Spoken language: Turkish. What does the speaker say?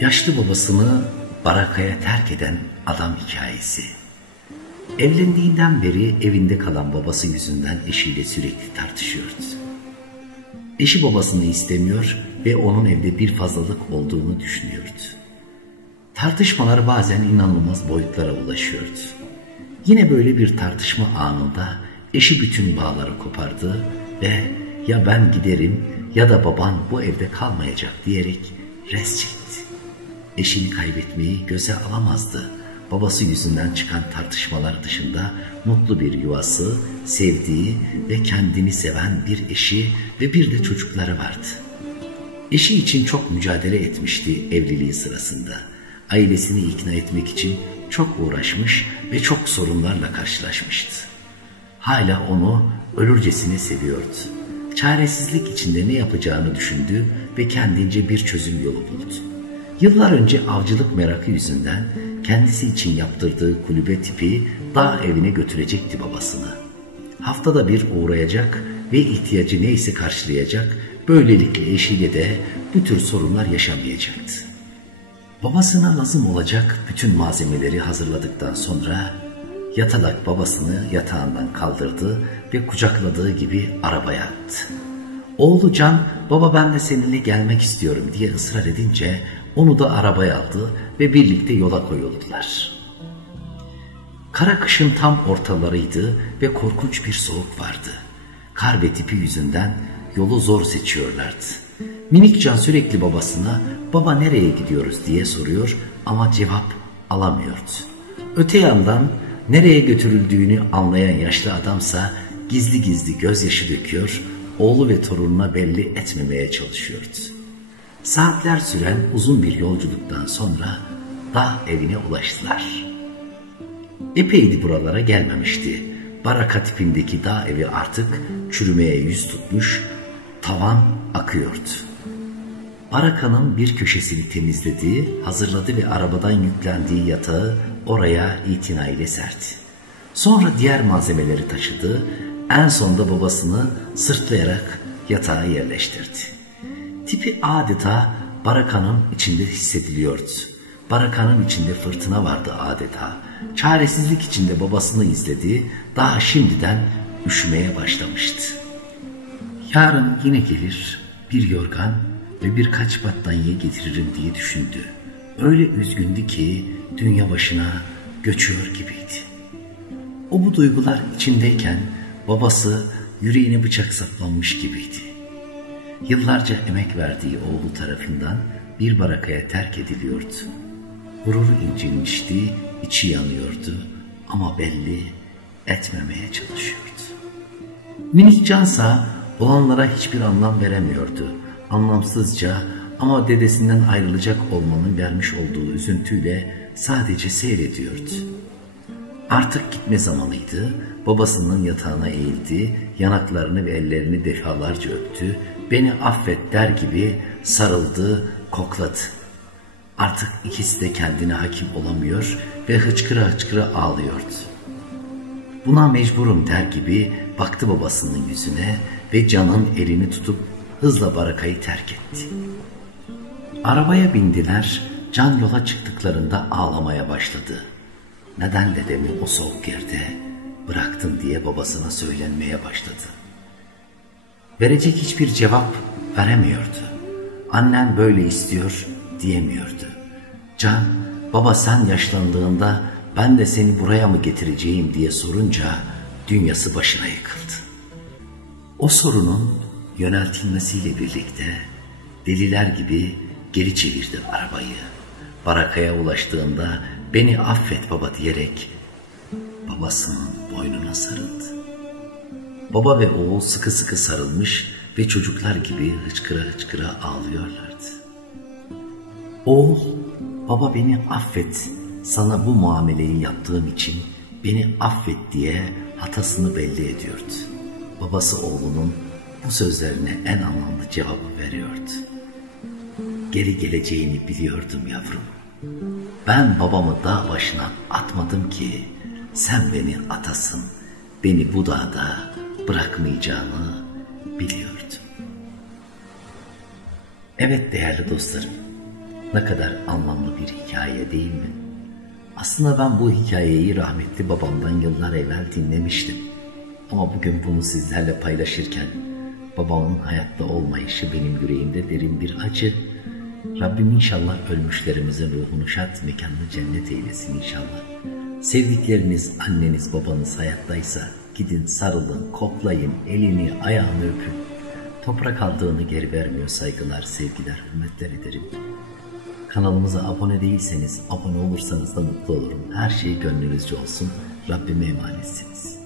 Yaşlı babasını barakaya terk eden adam hikayesi. Evlendiğinden beri evinde kalan babası yüzünden eşiyle sürekli tartışıyordu. Eşi babasını istemiyor ve onun evde bir fazlalık olduğunu düşünüyordu. Tartışmalar bazen inanılmaz boyutlara ulaşıyordu. Yine böyle bir tartışma anında eşi bütün bağları kopardı ve ya ben giderim ya da baban bu evde kalmayacak diyerek res çekti. Eşini kaybetmeyi göze alamazdı. Babası yüzünden çıkan tartışmalar dışında mutlu bir yuvası, sevdiği ve kendini seven bir eşi ve bir de çocukları vardı. Eşi için çok mücadele etmişti evliliği sırasında. Ailesini ikna etmek için çok uğraşmış ve çok sorunlarla karşılaşmıştı. Hala onu ölürcesine seviyordu. Çaresizlik içinde ne yapacağını düşündü ve kendince bir çözüm yolu buldu. Yıllar önce avcılık merakı yüzünden kendisi için yaptırdığı kulübe tipi dağ evine götürecekti babasını. Haftada bir uğrayacak ve ihtiyacı neyse karşılayacak, böylelikle eşiyle de bu tür sorunlar yaşamayacaktı. Babasına lazım olacak bütün malzemeleri hazırladıktan sonra yatalak babasını yatağından kaldırdı ve kucakladığı gibi arabaya attı. Oğlu Can, baba ben de seninle gelmek istiyorum diye ısrar edince onu da arabaya aldı ve birlikte yola koyuldular. Kara kışın tam ortalarıydı ve korkunç bir soğuk vardı. Kar ve tipi yüzünden yolu zor seçiyorlardı. Minik Can sürekli babasına baba nereye gidiyoruz diye soruyor ama cevap alamıyordu. Öte yandan nereye götürüldüğünü anlayan yaşlı adamsa gizli gizli gözyaşı döküyor, oğlu ve torununa belli etmemeye çalışıyordu. Saatler süren uzun bir yolculuktan sonra dağ evine ulaştılar. Epeydi buralara gelmemişti. Baraka tipindeki dağ evi artık çürümeye yüz tutmuş, tavan akıyordu. Barakanın bir köşesini temizledi, hazırladı ve arabadan yüklendiği yatağı oraya itinayla serdi. Sonra diğer malzemeleri taşıdı, en sonunda babasını sırtlayarak yatağa yerleştirdi. Tipi adeta barakanın içinde hissediliyordu. Barakanın içinde fırtına vardı adeta. Çaresizlik içinde babasını izledi, daha şimdiden üşümeye başlamıştı. Yarın yine gelir, bir yorgan ve birkaç battaniye getiririm diye düşündü. Öyle üzgündü ki dünya başına göçüyor gibiydi. O bu duygular içindeyken babası yüreğine bıçak saplanmış gibiydi. Yıllarca emek verdiği oğlu tarafından bir barakaya terk ediliyordu. Gururu incinmişti, içi yanıyordu ama belli etmemeye çalışıyordu. Minik Cansa olanlara hiçbir anlam veremiyordu. Anlamsızca ama dedesinden ayrılacak olmanın vermiş olduğu üzüntüyle sadece seyrediyordu. Artık gitme zamanıydı. Babasının yatağına eğildi, yanaklarını ve ellerini defalarca öptü, beni affet der gibi sarıldı, kokladı. Artık ikisi de kendine hakim olamıyor ve hıçkıra hıçkıra ağlıyordu. Buna mecburum der gibi baktı babasının yüzüne ve Can'ın elini tutup hızla barakayı terk etti. Arabaya bindiler, Can yola çıktıklarında ağlamaya başladı. Neden dedemi o soğuk yerde bıraktın diye babasına söylenmeye başladı. Verecek hiçbir cevap veremiyordu. Annen böyle istiyor diyemiyordu. Can, baba sen yaşlandığında ben de seni buraya mı getireceğim diye sorunca dünyası başına yıkıldı. O sorunun yöneltilmesiyle birlikte deliler gibi geri çevirdi arabayı. Barakaya ulaştığında beni affet baba diyerek babasının boynuna sarıldı. Baba ve oğul sıkı sıkı sarılmış ve çocuklar gibi hıçkıra hıçkıra ağlıyorlardı. Oğul, baba beni affet, sana bu muameleyi yaptığım için beni affet diye hatasını belli ediyordu. Babası oğlunun bu sözlerine en anlamlı cevabı veriyordu. Geri geleceğini biliyordum yavrum. Ben babamı dağ başına atmadım ki sen beni atasın, beni bu dağda bırakmayacağını biliyordum. Evet değerli dostlarım, Ne kadar anlamlı bir hikaye değil mi? Aslında ben bu hikayeyi rahmetli babamdan yıllar evvel dinlemiştim. Ama bugün bunu sizlerle paylaşırken babamın hayatta olmayışı benim yüreğimde derin bir acı. Rabbim inşallah ölmüşlerimizin ruhunu şad mekanını cennet eylesin inşallah. Sevdikleriniz, anneniz, babanız hayattaysa gidin sarılın, koklayın, elini, ayağını öpün. Toprak aldığını geri vermiyor, saygılar, sevgiler, hürmetler ederim. Kanalımıza abone değilseniz, abone olursanız da mutlu olurum. Her şey gönlünüzce olsun. Rabbime emanetsiniz.